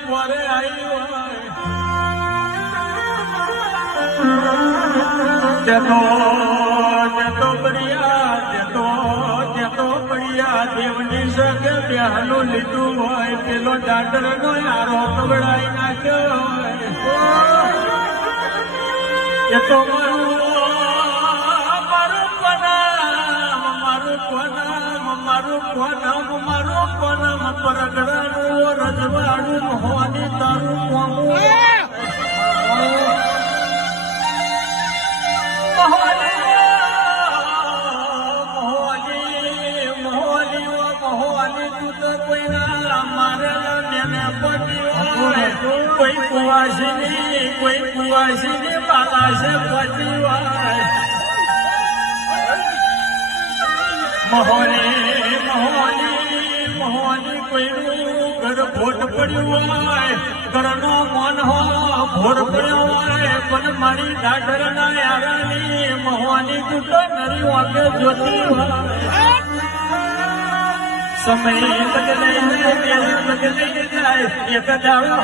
પોરે આવી હોય જતો પડ્યા દેવની સગે બેહનું લીધું હોય પેલો ડાક્ટર નો આરો કવડાઈ નાખ્યો હોય એ તો મારું કોનામ પરગડાનું રજવાડું હોવાની તારું કોઈ કુવાસીની બાલાશે પચી હોય મહોની કોઈનું ઘર ભોટ પડ્યું હોય ઘરનો મન હો ભોર પડ્યો હોય પણ મારી ડાઢર ના યારાની મહોની તું તો નરી વાગે જોતી હોય સમય બદલાઈ જાય એક દાડો